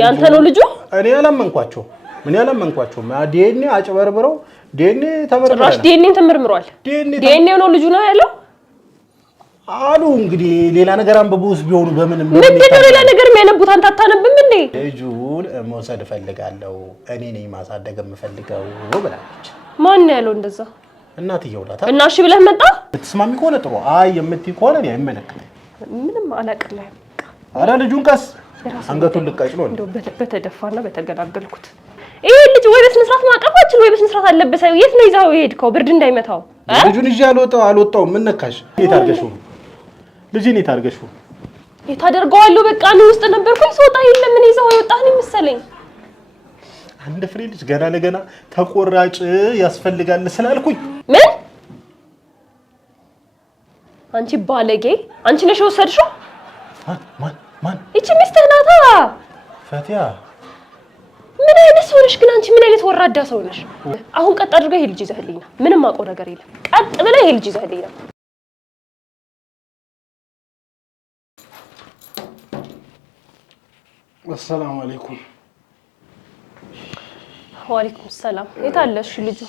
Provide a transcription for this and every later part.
ያንተ ነው ልጁ እኔ ያላመንኳቸው ዲኤንኤ አጭበርብረው ዲኤንኤ ተመርምሯል ራስ ዲኤንኤ ተመርምሯል ዲኤንኤ ነው ልጁ ነው ያለው አሉ እንግዲህ ሌላ ነገር አንበቡስ ቢሆኑ በምንም ምንድነው ሌላ ነገር የሚያነቡት አንተ አታነብም እንዴ ልጁን መውሰድ ፈልጋለሁ እኔ ነኝ ማሳደግ የምፈልገው ብላለች ማን ያለው እንደዛ እናትየው ናታ እና እሺ ብለህ መጣ ትስማሚ ከሆነ ጥሩ አይ የምትይ ከሆነ እኔ አይመለከተኝም ምንም አላቅልህም አረ ልጁን ቀስ አንገቱን ልቀጭ ነው እንደው በተደፋና በተገላገልኩት ይሄ ልጅ ወይ በስነ ስርዓት ማቀፋችን ወይ በስነ ስርዓት አለበሰ የት ነው ይዛው የሄድከው ብርድ እንዳይመታው ልጁን ይዤ አልወጣው ምን ነካሽ የታርገሽው ልጅን የታርገሽው የታደርገዋለሁ በቃ ነው ውስጥ ነበርኩኝ ስወጣ የለም ምን ይዛው የወጣህ ነው መሰለኝ አንድ ፍሬ ልጅ ገና ለገና ተቆራጭ ያስፈልጋል ስላልኩኝ ምን አንቺ ባለጌ አንቺ ነሽ ወሰድሽው ማን እቺ ሚስትህ ናታ ፈቲያ ምን አይነት ሰው ነሽ ግን አንቺ ምን አይነት ወራዳ ሰው ነሽ አሁን ቀጥ አድርገህ ይሄ ልጅ ይዘህልኝና ምንም አቆ ነገር የለም ቀጥ ብለህ ይሄ ልጅ ይዘህልኝና አሰላሙ አለይኩም ወአለይኩም ሰላም የታለሽ ልጁ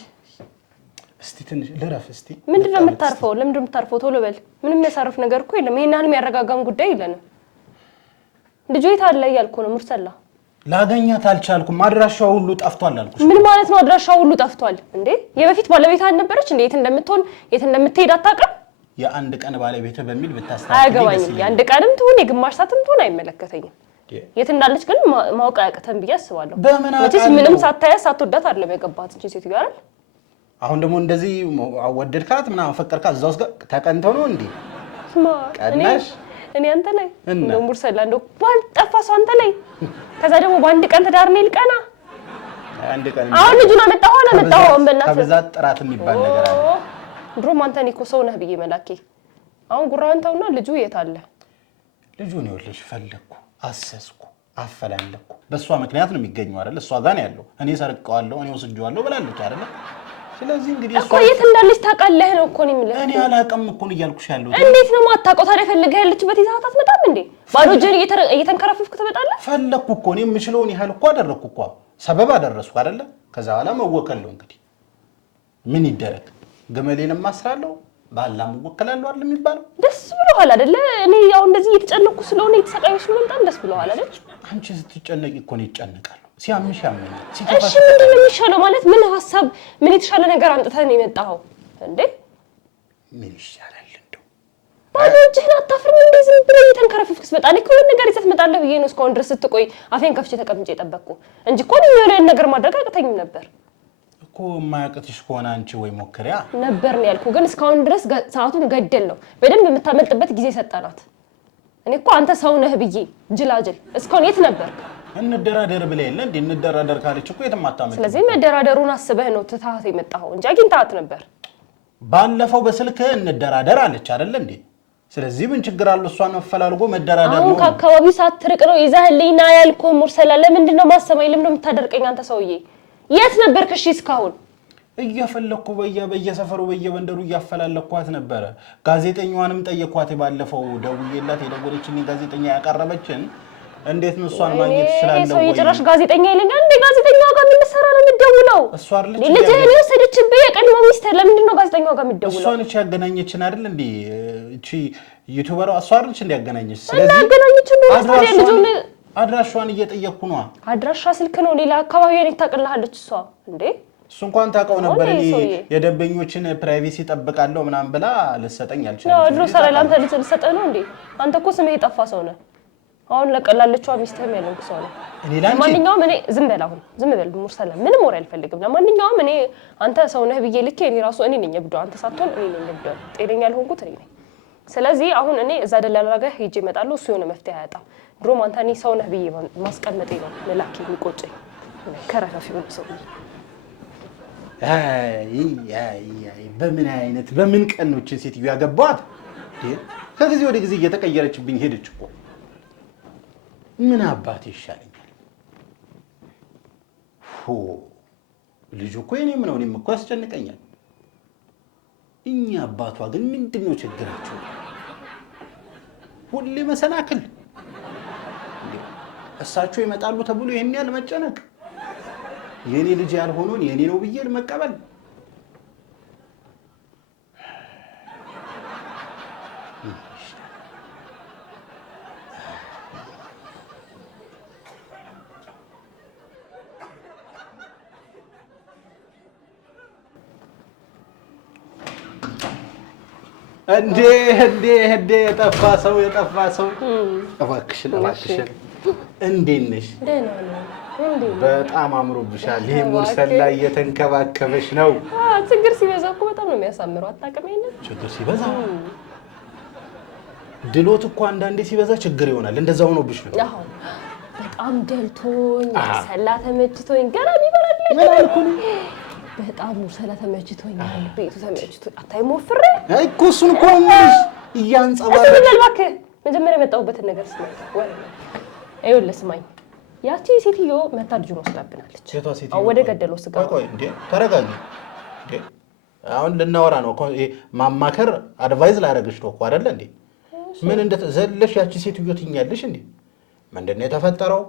እስቲ ትንሽ ልረፍ እስቲ ምንድነው የምታርፈው ለምንድነው የምታርፈው ቶሎ በል ምንም የሚያሳርፍ ነገር እኮ የለም ይሄን ያህል የሚያረጋጋም ጉዳይ የለንም ልጁ የታለ ያልኩ ነው ሙርሰላ ላገኛት አልቻልኩም አድራሻው ሁሉ ጠፍቷል አልኩሽ ምን ማለት ነው አድራሻው ሁሉ ጠፍቷል እንዴ የበፊት ባለቤት አልነበረች እንዴ የት እንደምትሄድ አታውቅም የአንድ ቀን ባለቤት በሚል ብታስተካክል አያገባኝም የአንድ ቀንም ትሁን የግማሽ ሰዓትም ትሁን አይመለከተኝም የት እንዳለች ግን ማውቃ ያቀተን ብዬ አስባለሁ መቼስ ምንም ሳታያት ሳትወዳት አይደለም የገባት እንጂ ሴት ጋር አሁን ደግሞ እንደዚህ ወደድካት ምናምን ፈቀርካት እዛው ተቀንተው ነው እንዴ ቀናሽ እኔ አንተ ላይ እንደው ሙርሰላ እንደው ባልጠፋ ሰው አንተ ላይ ከዛ ደግሞ በአንድ ቀን ተዳር ነው ይልቀና አንድ ቀን አሁን ልጁን አመጣው በእናትህ ከብዛት ጥራት የሚባል ነገር አለ ድሮም አንተ እኮ ሰው ነህ ብዬ መላኬ አሁን ጉራን ተውና ልጁ የት አለ ልጁን ይወልሽ ፈለኩ አሰስኩ አፈላለኩ በሷ ምክንያት ነው የሚገኘው አይደል እሷ ጋር ነው ያለው እኔ ሰርቀዋለሁ እኔ ወስጄዋለሁ ብላለች አይደል ስለዚህ እንግዲህ እሷ የት እንዳለች ታውቃለህ ነው እኮ ነው የሚለው እኔ አላውቅም እኮ ነው እያልኩሽ ያለው እንዴት ነው ማታውቀው ታዲያ ፈልገህ ያለችበት ይዛት አትመጣም እንዴ ባዶ ጀሪ እየተንከራፈፍክ ትመጣለህ ፈለኩ እኮ እኔ የምችለውን ያህል እኮ አደረኩ እኮ ሰበብ አደረስኩ አይደል ከዛ በኋላ መወከለው እንግዲህ ምን ይደረግ ገመሌንም ማስራለው ባላም ወከላለሁ አይደል የሚባለው ደስ ብሎሃል አይደል እኔ ያው እንደዚህ እየተጨነኩ ስለሆነ እየተሰቃየሽ ነው በጣም ደስ ብሎሃል አይደል አንቺ ስትጨነቂ እኮ ነው ይጨነቃል ሲያምሽ ያመኝ እሺ ምንድነው የሚሻለው ማለት ምን ሐሳብ ምን የተሻለ ነገር አንጥተህ ነው የመጣኸው እንዴ ምን ይሻላል እንደው ባዶጅህን አታፍርም እንዴ ዝም ብለህ እየተንከራፈፍክ ትመጣ እኔ እኮ ነገር ይዘህ ትመጣለህ ብዬ ነው እስካሁን ድረስ ስትቆይ አፌን ከፍቼ ተቀምጬ የጠበቅኩ እንጂ እኮ ነው የሆነ ነገር ማድረግ አቅተኝም ነበር እኮ የማያቅትሽ ከሆነ አንቺ ወይ ሞክሪያ ነበር ነው ያልኩ ግን እስካሁን ድረስ ሰዓቱን ገደል ነው በደንብ የምታመልጥበት ጊዜ ሰጣናት እኔ እኮ አንተ ሰው ነህ ብዬ ጅላጅል እስካሁን የት ነበር እንደራደር ብለ የለ እንዴ እንደራደር ካለች እኮ የትም አታመልጥ ስለዚህ መደራደሩን አስበህ ነው ትታት የመጣኸው እንጂ አግኝታት ነበር ባለፈው በስልክ እንደራደር አለች አይደል እንዴ ስለዚህ ምን ችግር አለ እሷን አፈላልጎ መደራደር ነው አሁን ከአካባቢው ሳትርቅ ነው ይዛህልኝና ያልኩህ ሙርሰላ ለምንድነው ማሰማኝ ለምንድነው የምታደርቀኝ አንተ ሰውዬ የት ነበርክ እሺ እስካሁን እያፈለኩ በየሰፈሩ በየበንደሩ እያፈላለኳት ነበር ጋዜጠኛዋንም ጠየኳት ባለፈው ደውዬላት የደወለችልኝ ጋዜጠኛ ያቀረበችን እንዴት ነው እሷን ማግኘት ይችላል ወይ ሰው ጭራሽ ጋዜጠኛ ይለኛል እንዴ ጋዜጠኛው ጋር ምን ሰራ ነው የምትደውለው እሷ አይደለች ልጅ እኔ ወሰደችብኝ የቀድሞ ሚኒስተር ለምንድን ነው ጋዜጠኛው ጋር የምትደውለው እሷን እቺ ያገናኘችን አይደል እንዴ እቺ ዩቲዩበሯ እሷ አይደለች እንዴ ያገናኘች ስለዚህ ያገናኘችን ነው ታዲያ ልጁን አድራሻዋን እየጠየቅኩ ነው አድራሻ ስልክ ነው ሌላ አካባቢ ላይ ታቀልላለች እሷ እንዴ እሱ እንኳን ታውቀው ነበር እኔ የደንበኞችን ፕራይቬሲ ጠብቃለሁ ምናምን ብላ ልሰጠኝ አልቻለች ነው ድሮ ሰላም ተልጽ ልሰጠህ ነው እንዴ አንተ እኮ ስሜ የጠፋ ሰው ነህ አሁን ለቀላለችው ሚስትህም ያለንኩ ሰው ነው ለማንኛውም እኔ ዝም በል ሙርሰላ ምንም ወሬ አልፈልግም ለማንኛውም እኔ አንተ ሰው ነህ ብዬ ልኬ እኔ ራሱ እኔ ነኝ እብዶ አንተ ሳትሆን እኔ ነኝ እብዶ ጤነኛ ያልሆንኩት እኔ ነኝ ስለዚህ አሁን እኔ እዛ ደላላ ጋር ሄጄ እመጣለሁ እሱ የሆነ መፍትሄ አያጣም ድሮም አንተ እኔ ሰው ነህ ብዬ ማስቀመጤ ነው ለላኪ የሚቆጨኝ ከረፋፊ ሆነ ሰው በምን ቀኖችን ሴትዮ ያገባዋት ከጊዜ ወደ ጊዜ እየተቀየረችብኝ ሄደች እኮ ምን አባቴ ይሻለኛል ልጁ እኮ የኔም ነው እኔም እኮ ያስጨንቀኛል እኛ አባቷ ግን ምንድነው ችግራቸው ሁሌ መሰናክል እሳቸው ይመጣሉ ተብሎ ይሄን ያህል መጨነቅ የኔ ልጅ ያልሆነውን የኔ ነው ብዬ መቀበል እንዴ የጠፋ ሰው እባክሽን እንዴት ነሽ? በጣም አምሮብሻል። ይሄ ሙርሰላ እየተንከባከበሽ ነው። ችግር ሲበዛ እኮ በጣም ነው የሚያሳምረው። አታውቅም? የለም ችግር ሲበዛ ድሎት እኮ አንዳንዴ ሲበዛ ችግር ይሆናል። እንደዛ ሆኖብሽ ነው። በጣም ደልቶኝ ሙርሰላ ተመችቶኝ ገና ይበራል። ምን አልኩኝ? በጣም ሙርሰላ ተመችቶኛል። ቤቱ ተመችቶኝ አታይም? ወፍሬ እኮ እሱን እኮ ነው እያንጸባረቀ እባክህ መጀመሪያ የመጣሁበትን ነገር ስማኝ። ይኸውልህ ስማኝ፣ ያቺ ሴትዮ መታ ልጁን ወስዳብናለች። ወደ ገደለው ስጋ ቆይ እንዴ ተረጋጊ። አሁን ልናወራ ነው እኮ ማማከር አድቫይዝ ላደርግሽ ነው እኮ አይደለ እንዴ? ምን እንደዘለሽ ያቺ ሴትዮ ትኛለሽ እንዴ? ምንድነው የተፈጠረው?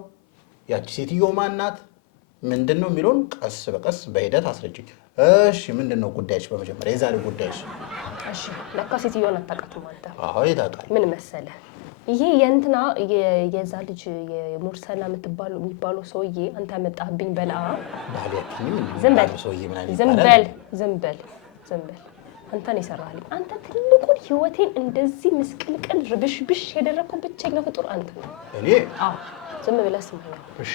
ያቺ ሴትዮ ማን ናት? ምንድነው የሚለውን ቀስ በቀስ በሂደት አስረጅኝ። እሺ ምንድነው ጉዳይሽ? በመጀመሪያ የዛሬ ጉዳይሽ። እሺ ለካ ሴትዮዋን አታውቃትም አንተ? አዎ ይታውቃል። ምን መሰለህ ይሄ የእንትና የዛ ልጅ የሙርሰላ የሚባለው ሰውዬ አንተ መጣህብኝ በላ ዝም በል አንተ ነው የሰራህልኝ። አንተ ትልቁን ህይወቴን እንደዚህ ምስቅልቅል ርብሽብሽ ያደረኩት ብቸኛ ፍጡር አንተ ነው። እኔ ዝም ብለህ ስማኝ። እሺ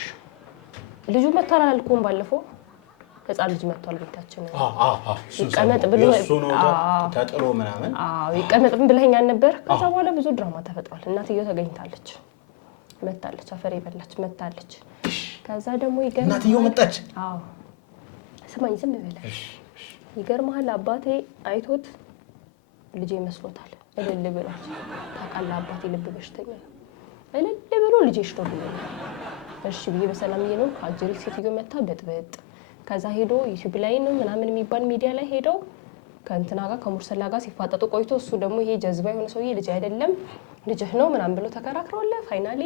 ልጁ መጥቷል አላልኩም? ባለፈው ህፃን ልጅ መጥቷል ቤታችን። ይቀመጥ ብሎ ተጥሎ ምናምን ይቀመጥ ብለኸኛል ነበር። ከዛ በኋላ ብዙ ድራማ ተፈጥሯል። እናትየው ተገኝታለች፣ መታለች፣ አፈር ይበላች መታለች። ከዛ ደግሞ እናትየው መጣች። ስማኝ ዝም ብለህ ይገርምሃል። አባቴ አይቶት ልጄ መስሎታል። እልል ብሏል። ታውቃለህ አባቴ ልብ በሽተኛ ነው። እልል ብሎ ልጄ ሽቶብኛል። እሺ ብዬ በሰላም ነው ከአጀሪ ሴትዮ መታ በጥበጥ ከዛ ሄዶ ዩቲዩብ ላይ ነው ምናምን የሚባል ሚዲያ ላይ ሄደው ከእንትና ጋር ከሙርሰላ ጋር ሲፋጠጡ ቆይቶ እሱ ደግሞ ይሄ ጀዝባ የሆነ ሰውዬ ልጅ አይደለም ልጅህ ነው ምናምን ብሎ ተከራክረውለ ፋይናሊ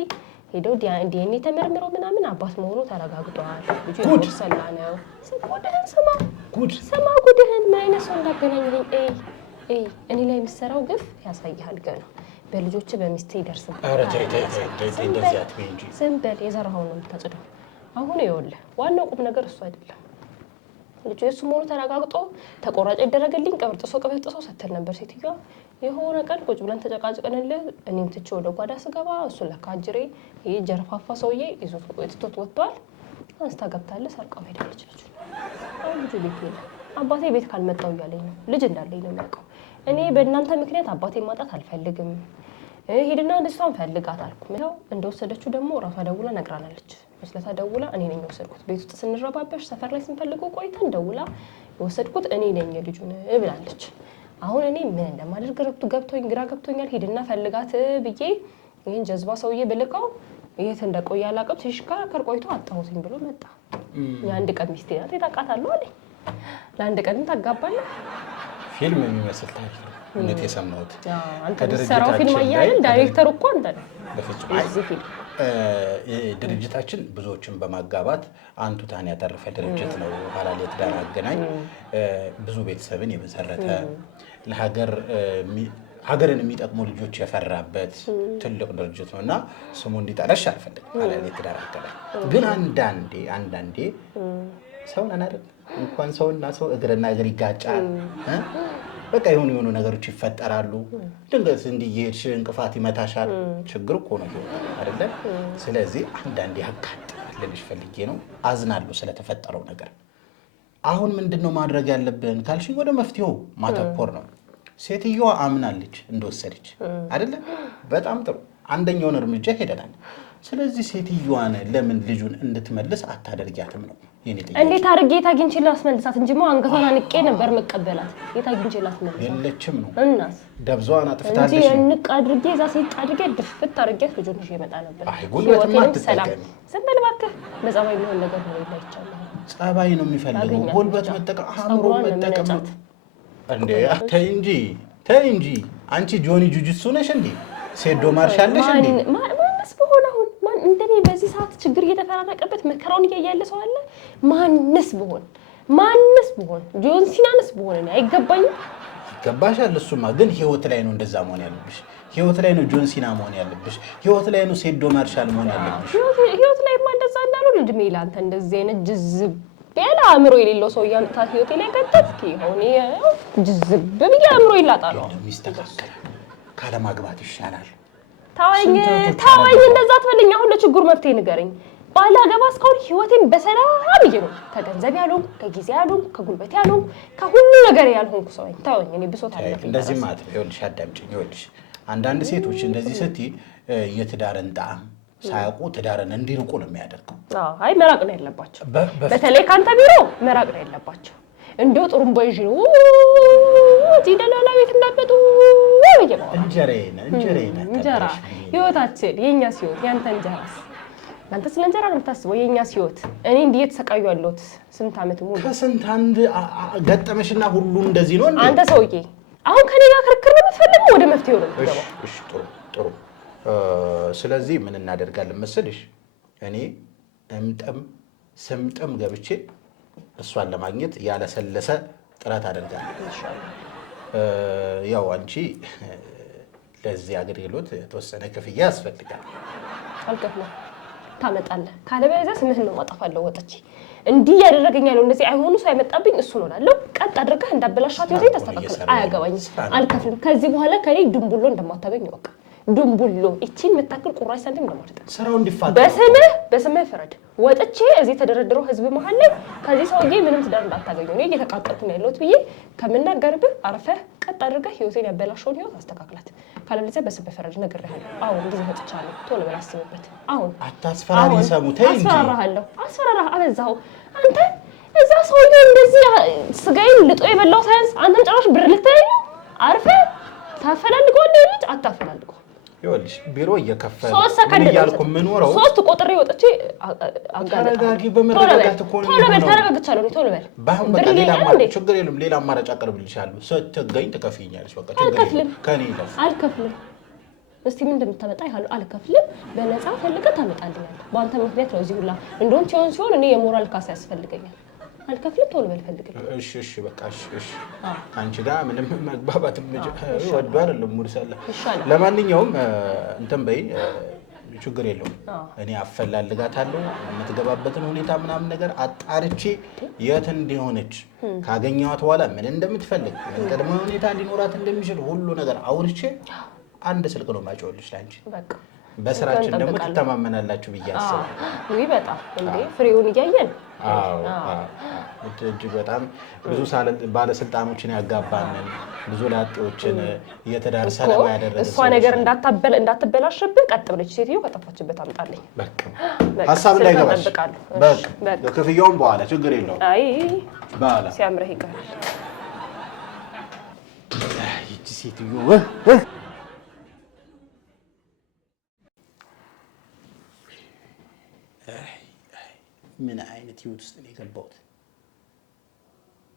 ሄደው ዲኤንኤ ተመርምረው ምናምን አባት መሆኑ ተረጋግጧል። ልጁ ሙርሰላ ነው። ጉድህን ስማ ጉድህን። ምን አይነት ሰው እንዳገናኘኝ እኔ ላይ የምትሰራው ግፍ ያሳይሃል። ገና በልጆች በሚስቴ ይደርስብሃል። ዝም በል የዘራኸውን ነው የምታጭደው። አሁን ይኸውልህ ዋናው ቁም ነገር እሱ አይደለም። ልጁ የሱ መሆኑ ተረጋግጦ ተቆራጭ ይደረግልኝ ቀብርጥሶ ሰተን ነበር ሴትዮዋ። የሆነ ቀን ቁጭ ብለን ተጨቃጭቀንልህ እኔም ትቼ ወደ ጓዳ ስገባ እሱን ለካ አጅሬ ይሄ ጀርፋፋ ሰውዬ ይዞት ወጥቷል። አንስታ ገብታለህ ሰርቃው ሄዳለች ልጁ። አሁን ልጁ ቤት ነው። አባቴ ቤት ካልመጣው እያለኝ ነው። ልጅ እንዳለኝ ነው የሚያውቀው። እኔ በእናንተ ምክንያት አባቴን ማጣት አልፈልግም። ሄድና ልጅቷን ፈልጋት አልኩ። ያው እንደወሰደችው ደግሞ ራሷ ደውላ ነግራናለች። መስለታ ደውላ እኔ ነኝ የወሰድኩት። ቤት ውስጥ ስንረባበሽ ሰፈር ላይ ስንፈልገው ቆይተን ደውላ የወሰድኩት እኔ ነኝ ልጁን ብላለች። አሁን እኔ ምን እንደማደርግ ግራ ገብቶኛል። ሄድና ፈልጋት ብዬ ይሄን ጀዝባ ሰውዬ ብልቀው የት እንደቆየ አላውቅም። ሲሽከረከር ቆይቶ አጣሁትኝ ብሎ መጣ። የአንድ ቀን ሚስቴ ናት ታውቃታለሁ አለኝ። ለአንድ ቀን ታጋባለህ። ፊልም የሚመስል ታሪክ እንዴት የሰማሁት አንተ ሰራው ፊልም አያለን። ዳይሬክተሩ እኮ አንተ ነህ። በፍጹም ድርጅታችን ብዙዎችን በማጋባት አንቱታን ያተረፈ ድርጅት ነው። ሐላል የትዳር አገናኝ ብዙ ቤተሰብን የመሰረተ ሀገርን የሚጠቅሙ ልጆች የፈራበት ትልቅ ድርጅት ነው እና ስሙ እንዲጠለሽ አልፈልግም። ሐላል የትዳር አገናኝ ግን አንዳንዴ ሰው ነን አይደል? እንኳን ሰውና ሰው እግርና እግር ይጋጫል። በቃ የሆኑ ነገሮች ይፈጠራሉ። ድንገት እንዲሄድሽ እንቅፋት ይመታሻል። ችግር እኮ ነው አይደለ? ስለዚህ አንዳንዴ ያጋጥማል ልልሽ ፈልጌ ነው። አዝናለሁ ስለተፈጠረው ነገር። አሁን ምንድነው ማድረግ ያለብን ካልሽኝ ወደ መፍትሄው ማተኮር ነው። ሴትዮዋ አምናለች እንደወሰደች አይደለ? በጣም ጥሩ። አንደኛውን እርምጃ ሄደናል። ስለዚህ ሴትዮዋን ለምን ልጁን እንድትመልስ አታደርጊያትም ነው የኔ ጥያቄ። እንዴት አድርጌ ታግኝቼ ላስመልሳት እንጂማ አንገቷን አንቄ ነበር መቀበላት። የታግኝቼ ላስመልሳት የለችም ነው እናስ ደብዟን አጥፍታለች እንጂ እንቅ አድርጌ እዛ ሴት አድርጌ ድፍት አድርጌ ልጁን ይዤ መጣ ነበር። አይ ጉልበትም ሰላም ዝም በል እባክህ። በጸባይ ቢሆን ነገር ነው ይላይቻለሁ። ጸባይ ነው የሚፈልገው። ጉልበት መጠቀም አእምሮ መጠቀም እንዴ? ተይ እንጂ አንቺ ጆኒ ጁጁትሱ ነሽ እንዴ? ሴዶ ማርሻለሽ እንዴ? ማንስ በሆነ አሁን ማን እንደ በእኔ በዚህ ሰዓት ችግር እየተፈራረቀበት መከራውን እያያለ ሰው አለ። ማንስ ብሆን ጆን ሲናንስ ብሆን እኔ አይገባኝም። ይገባሻል። እሱማ ግን ህይወት ላይ ነው እንደዛ መሆን ያለብሽ። ህይወት ላይ ነው ጆን ሲና መሆን ያለብሽ። ህይወት ላይ ነው ሴዶ ማርሻል መሆን ያለብሽ። ህይወት ላይ እንደዛ እንዳለው ልድሜ ላንተ እንደዚህ አይነት ጅዝብ ያለ አእምሮ የሌለው ሰው ያንተ ህይወቴ ላይ ከተትክ ይሆን ጅዝብ ብዬ አእምሮ ይላጣል። ሚስተካከል ካለማግባት ይሻላል። ታወኝ እንደዛ አትበለኝ። አሁን ለችግሩ መፍትሄ ንገረኝ። ባላገባ እስካሁን ህይወቴን በሰላም እየኖርኩ ከገንዘብ ያለው ከጊዜ ያለው ከጉልበት ያለው ከሁሉ ነገር ያልሆንኩ ሰው ነኝ። ታወኝ እኔ ብሶት አለብኝ። እንደዚህ ማለት ነው። ይኸውልሽ አዳምጪኝ። ይኸውልሽ አንዳንድ ሴቶች እንደዚህ ስትይ የትዳርን ጣዕም ሳያውቁ ትዳርን እንዲርቁ ነው የሚያደርገው። አይ መራቅ ነው ያለባቸው። በተለይ ካንተ ቢሮ መራቅ ነው ያለባቸው። እንደው ጥሩም ቦይጂ ነው ዲደላላ ቤት እንዳበጡ ወይየው እንጀራ ህይወታችን የኛስ ህይወት ያንተ እንጀራስ አንተ ስለ እንጀራ ነው የምታስበው? የኛስ ህይወት እኔ እንዲህ የተሰቃዩ ያለሁት ስንት ዓመት ሙሉ ከስንት አንድ ገጠመሽና ሁሉ እንደዚህ ነው እንዴ? አንተ ሰውዬ አሁን ከኔ ጋር ክርክር ነው የምትፈልገው? ወደ መፍትሄው ነው የምትገባው? እሺ ጥሩ። ስለዚህ ምን እናደርጋለን መሰልሽ? እኔ ስምጥም ገብቼ እሷን ለማግኘት ያለሰለሰ ጥረት አደርጋለሁ። ያው አንቺ ለዚህ አገልግሎት የተወሰነ ክፍያ ያስፈልጋል። አልከፍልም ታመጣለህ ካለበለዚያ ስምህን ነው ማጠፋለሁ። ወጥቼ እንዲህ ያደረገኝ ያለው እንደዚህ አይሆኑ ሳይመጣብኝ እሱ ነው እላለሁ። ቀጥ አድርገህ እንዳበላሻት ይወጣ ተስተካከለ። አያገባኝም። አልከፍልም። ከዚህ በኋላ ከኔ ድንቡሎ እንደማታገኝ ወቅ ድንቡሎ እቺን መታከል ቁራሽ ሳንቲም እንደማትጠ ስራው እንዲፋታ በስምህ ፍረድ። ወጥቼ እዚህ ተደረደረው ህዝብ መሀል ላይ ከዚህ ሰውዬ ምንም ትዳር እንዳታገኙ ነው እየተቃጠልኩ ነው ያለሁት ብዬ ከምናገርብህ አርፈህ ቀጥ አድርገህ ህይወቴን ያበላሽውን ህይወት አስተካክላት። ካለበለዚያ በስምህ ፍረድ ነግሬሃለሁ። አሁን ጊዜ መጥቻለሁ። ቶሎ በል አስብበት። አሁን አታስፈራሪ ሰሙተይ እንጂ አስፈራራህ አበዛው። አንተ እዛ ሰውዬ እንደዚህ ስጋዬን ልጦ የበላው ሳይንስ አንተን ጭራሽ ብር ልትለኝ አርፈህ ታፈላልገዋለህ። ልጅ አታፈላልገው። ይኸውልሽ ቢሮ እየከፈለ ምን እያልኩ የምኖረው 3 ቆጥሬ ወጥቼ ተረጋጊ። በመረጋጋት እኮ ነው። ተረጋግቻለሁ። ቶሎ በል ባሁን በቃ ሌላ አማራጭ ችግር የለም። ሌላ አማራጭ አቀርብልሻለሁ። ስትገኝ ትከፍይኛለሽ። በቃ ችግር የለም። ከኔ ይለፍ አልከፍልም። እስቲ ምን እንደምታመጣ ይሃሉ አልከፍልም። በነፃ ፈልገህ ታመጣልኛለህ። በአንተ ምክንያት ነው እዚህ ሁላ እንደውም ሲሆን እኔ የሞራል ካሳ ያስፈልገኛል። አልከፍልም። ቶሎ በል ፈልግልኝ። እሺ በቃ እሺ። አንቺ ጋር ምንም መግባባት ወዶ አይደለም ሙርሰላ። ለማንኛውም እንትን በይ ችግር የለውም። እኔ አፈላልጋታለሁ። የምትገባበትን ሁኔታ ምናምን ነገር አጣርቼ የት እንደሆነች ካገኘኋት በኋላ ምን እንደምትፈልግ ቅድመ ሁኔታ ሊኖራት እንደሚችል ሁሉ ነገር አውርቼ አንድ ስልክ ነው ማጫወልሽ ላንቺ። በቃ በስራችን ደግሞ ትተማመናላችሁ ብዬ አስባለሁ። ወይ በጣም እንዴ ፍሬውን እያየን እጅግ በጣም ብዙ ባለስልጣኖችን ያጋባንን ብዙ ላጤዎችን የትዳር ሰለባ ያደረገ እሷ ነገር እንዳትበላሽብህ ቀጥ ብለች ሴትዮ ከጠፋችበት አምጣልኝ። በቃ ሀሳብ እንዳይገባሽ። በቃ ክፍያውን በኋላ ችግር የለውም። አይ በኋላ ሲያምረህ ይቀራል። ይቺ ሴትዮ ምን አይነት ህይወት ውስጥ ነው የገባሁት?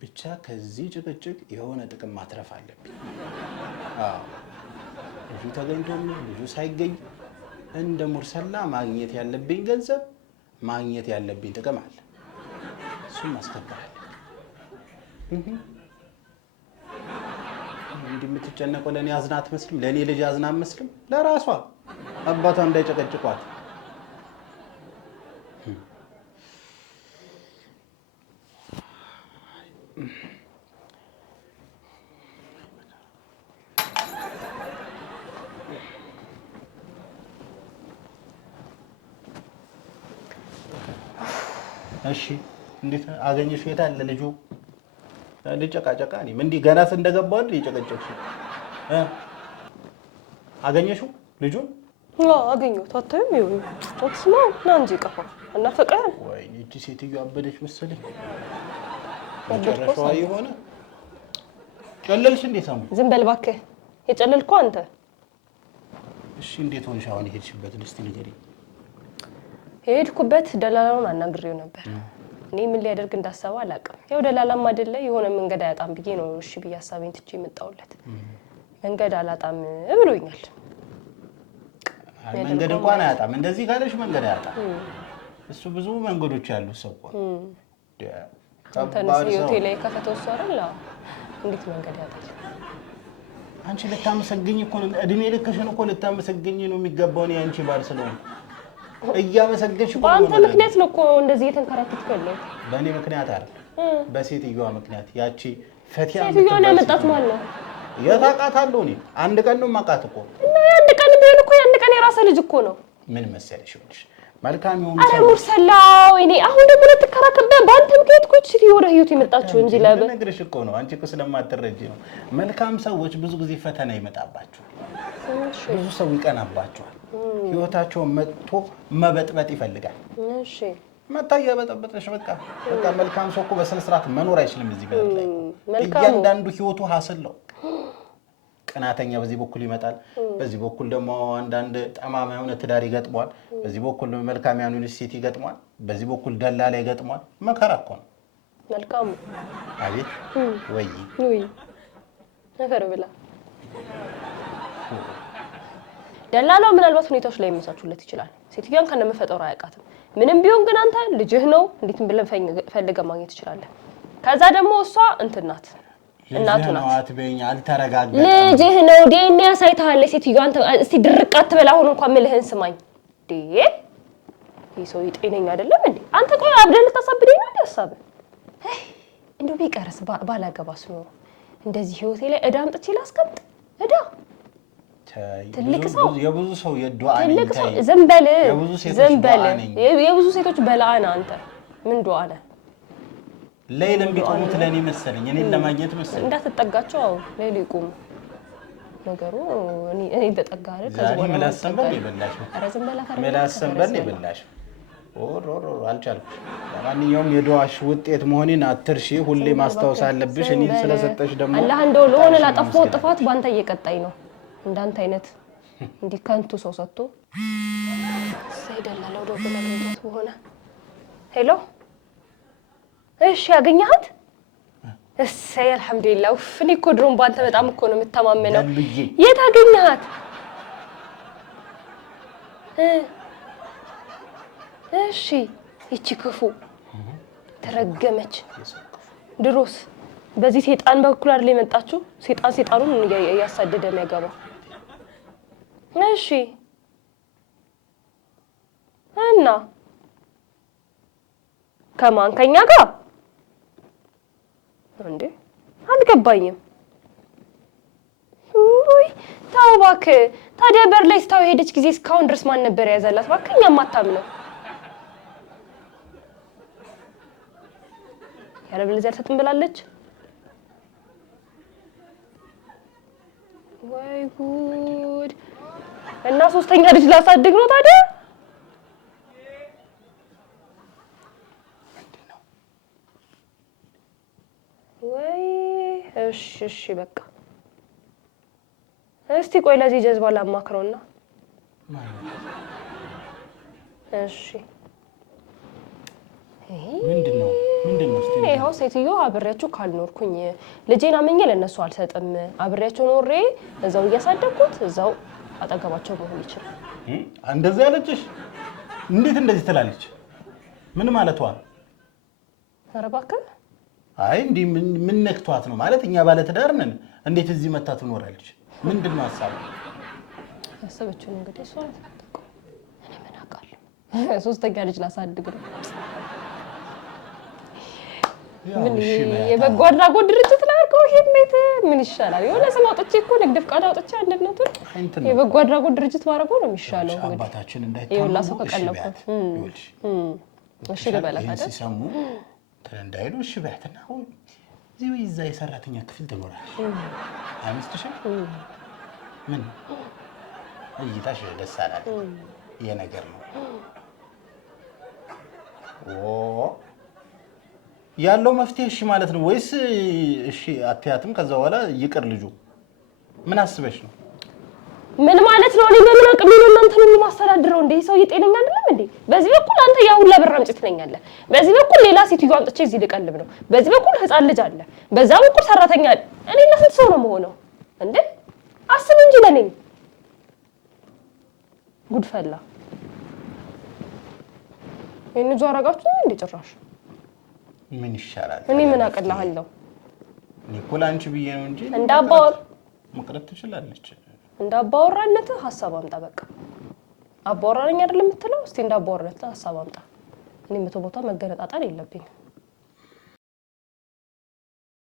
ብቻ ከዚህ ጭቅጭቅ የሆነ ጥቅም ማትረፍ አለብኝ። ልጁ ተገኝቶም ልጁ ሳይገኝ እንደ ሙርሰላ ማግኘት ያለብኝ ገንዘብ ማግኘት ያለብኝ ጥቅም አለ። እሱም ማስከበር አለብኝ። እንዲህ የምትጨነቀው ለእኔ አዝና አትመስልም? ለእኔ ልጅ አዝና አትመስልም? ለራሷ አባቷ እንዳይጨቀጭቋት እሺ እንዴት አገኘሽው? የት አለ ልጁ? ልጨቃጨቃ እኔ እንዲህ ገና እንደገባው አይደል የጨቀጨቅሽ? አገኘሽው ልጁን? አገኘሁት። አታይም? ይሁን ወጥስማ ና እንጂ ቀፋ እና ፍቅር ወይ እቺ ሴትዮ አበደች መሰለኝ። መጨረሻዋ የሆነ ጨለልሽ እንዴ? ሰሙ ዝም በል እባክህ። የጨለልከው አንተ። እሺ እንዴት ሆንሽ? አሁን ሄድሽበትን እስቲ ንገሪኝ። ሄድኩበት ደላላውን አናግሬው ነበር። እኔ ምን ሊያደርግ እንዳሰበ አላውቅም። ያው ደላላም አይደለ የሆነ መንገድ አያጣም ብዬ ነው እሺ ብዬ ሐሳቤን ትቼ የመጣሁለት። መንገድ አላጣም ብሎኛል። መንገድ እንኳን አያጣም። እንደዚህ ካለሽ መንገድ አያጣም። እሱ ብዙ መንገዶች ያሉት ሰው እኮ ከባድ ሰው ሆቴል ላይ ከተወሰነ አይደል? እንዴት መንገድ ያጣል? አንቺ ልታመሰግኝ እኮ ነው። እድሜ ልክሽን እኮ ልታመሰግኝ ነው የሚገባው። ነው አንቺ ባል ስለሆነ እያመሰገንሽ እኮ በአንተ ምክንያት ነው እኮ እንደዚህ የተንከራተትኩ ያለው። በእኔ ምክንያት አይደል? በሴትዮዋ ምክንያት። ያቺ ፈቲያ ሴትዮዋን ያመጣት ማለት ነው። የታውቃታለሁ እኔ አንድ ቀን ነው የማውቃት እኮ። እና አንድ ቀን ቢሆን እኮ አንድ ቀን የራስህ ልጅ እኮ ነው። ምን መሰለሽ ይኸውልሽ መልካም ይሁን አረ ሙርሰላው እኔ አሁን ደግሞ ለተከራከበ በአንተ ምክንያት እኮ እቺ ወደ ህይወት የመጣችው እንጂ ለነገርሽ እኮ ነው። አንቺ እኮ ስለማትረጂ ነው። መልካም ሰዎች ብዙ ጊዜ ፈተና ይመጣባቸዋል። ብዙ ሰው ይቀናባቸዋል። ህይወታቸውን መጥቶ መበጥበጥ ይፈልጋል። እሺ መታያ በጠበጥሽ በቃ መልካም ሰው እኮ በስነ ስርዓት መኖር አይችልም እዚህ ጋር ላይ። እያንዳንዱ ህይወቱ ሀስል ነው። ቅናተኛ በዚህ በኩል ይመጣል። በዚህ በኩል ደግሞ አንዳንድ ጠማማ የሆነ ትዳር ይገጥሟል። በዚህ በኩል መልካም ያኑን ሴት ይገጥሟል። በዚህ በኩል ደላላ ይገጥሟል። መከራ እኮ ነው። መልካም አቤት ወይ ነገር ብላ ደላላው ምናልባት ሁኔታዎች ላይ የሚመቻቹለት ይችላል። ሴትዮዋን ከነመፈጠሩ አያውቃትም። ምንም ቢሆን ግን አንተ ልጅህ ነው እንዴትም ብለን ፈልገህ ማግኘት ትችላለህ። ከዛ ደግሞ እሷ እንትን ናት እናቱ ናት። አትበይኝ አልተረጋጋም። ልጅህ ነው ዴኔ ያሳይታለች ሴትዮዋ። አንተ እስቲ ድርቅ አትበል። አሁን እንኳን ምልህን ስማኝ ዴ ይሄ ሰው ጤነኛ አይደለም እንዴ? አንተ ቆይ አብደን ልታሳብደኝ ነው እንዴ? ሐሳብ እንደው ቢቀርስ ባላገባስ ነው እንደዚህ ህይወቴ ላይ እዳ አምጥቼ ላስቀምጥ እዳ ትልቅ ሰው የብዙ ሰው የዱዓ ነኝ። ትልቅ ሰው ዘንበል የብዙ ሴቶች በላአና አንተ ምን ዱዓ ነህ? ለይለም ቢቆሙት ለኔ መሰለኝ እኔን ለማግኘት መሰለኝ እንዳትጠጋቸው። ለይል ይቆሙ ነገሩ እኔ ተጠጋ አይደል? ከዚህ በኋላ መላሰንበል ይበላሽ። ኧረ ዘንበላ መላሰንበል ይበላሽ። ኦሮ አልቻልኩሽ። ለማንኛውም የዱዓሽ ውጤት መሆኔን አትርሺ። ሁሌ ማስታወስ አለብሽ። እኔን ስለሰጠሽ ደግሞ አላህ እንደው ለሆነ ላጠፋው ጥፋት ባንተ እየቀጣኝ ነው። እንዳንተ አይነት እንዲህ ከንቱ ሰው ሰጥቶ ሰይደላለው ደው በመለየት ሆነ። ሄሎ እሺ ያገኛት? እሰይ አልሐምዱሊላህ። እኔ እኮ ድሮም ባንተ በጣም እኮ ነው የምተማመነው። የት አገኛት? እሺ ይቺ ክፉ ተረገመች። ድሮስ በዚህ ሴጣን በኩል አይደል የመጣችው? ሴጣኑን እያሳደደ የሚያገባው። እሺ እና ከማን ከኛ ጋር እንዴ? አልገባኝም። ውይ ተው እባክህ። ታዲያ በር ላይ ስታው ሄደች ጊዜ እስካሁን ድረስ ማን ነበር ያዘላት? እባክህ እኛም አታምነው። ያለበለዚያ አልሰጥም ብላለች። ወይ ጉድ! እና ሶስተኛ ልጅ ላሳድግ ነው ታዲያ? ወይ እሺ በቃ እስቲ ቆይ ለዚህ ጀዝባ ላማክረውና እሺ ምንድነው እስቲ ይሄው ሴትዮ አብሬያችሁ ካልኖርኩኝ ልጄን አመኘ ለነሱ አልሰጥም። አብሬያችሁ ኖሬ እዛው እያሳደግኩት እዛው አጠገባቸው መሆን ይችላል። እንደዚህ ያለችሽ? እንዴት እንደዚህ ትላለች? ምን ማለቷ ነው? ኧረ እባክህ አይ እንዲህ ምን ነክቷት ነው ማለት? እኛ ባለ ትዳር ነን። እንዴት እዚህ መታ ትኖራለች? ምንድነው ሐሳቡ? ያሰበችው እንግዲህ እሷ ናት። እኔ ምን አውቃለሁ? ሶስተኛ ልጅ ላሳድግ ነው። ምን የበጎ አድራጎት ድርጅት ላድርገው? ይሄን ቤት ምን ይሻላል? የሆነ ስም አውጥቼ እኮ ንግድ ፍቃድ አውጥቼ አንድነቱን የበጎ አድራጎት ድርጅት ማድረገው ነው የሚሻለው። እንግዲህ አባታችን እንዳይታመኑ ይኸውላ ሰው ከቀለብኩት እሺ ልበላት አይደል? ሲሰሙ እንዳይሉ እሺ በያትና እዚህ እዛ የሰራተኛ ክፍል ትኖራለች። አይመስልሽም? ምን እይታሽ ደስ አላለ? የነገር ነው ያለው መፍትሄ እሺ ማለት ነው ወይስ እሺ አትያትም? ከዛ በኋላ ይቅር ልጁ ምን አስበሽ ነው? ምን ማለት ነው? እኔ በምን አቅም ነው እናንተ ነው ማስተዳድረው? እንዴ ሰው የጤነኛ አይደለም እንዴ? በዚህ በኩል አንተ ያው ሁላ ብር አምጪ ትለኛለህ፣ በዚህ በኩል ሌላ ሴትዮ አምጥቼ እዚህ ልቀልብ ነው፣ በዚህ በኩል ህፃን ልጅ አለ፣ በዛ በኩል ሰራተኛ አለ። እኔ ለስንት ሰው ነው የምሆነው እንዴ? አስብ እንጂ ለኔ ጉድፈላ የኔ ዟራጋችሁ እንዴ ጭራሽ ምን ይሻላል? እኔ ምን አቀላሃለሁ? ኒኮላንቺ ብዬ ነው እንጂ እንዳባወር መቅረት ትችላለች። እንዳባወራነት ሐሳብ አምጣ። በቃ አባወራኝ አይደለም የምትለው? እስቲ እንዳባወራነት ሐሳብ አምጣ። እኔ መቶ ቦታ መገረጣጣል የለብኝም።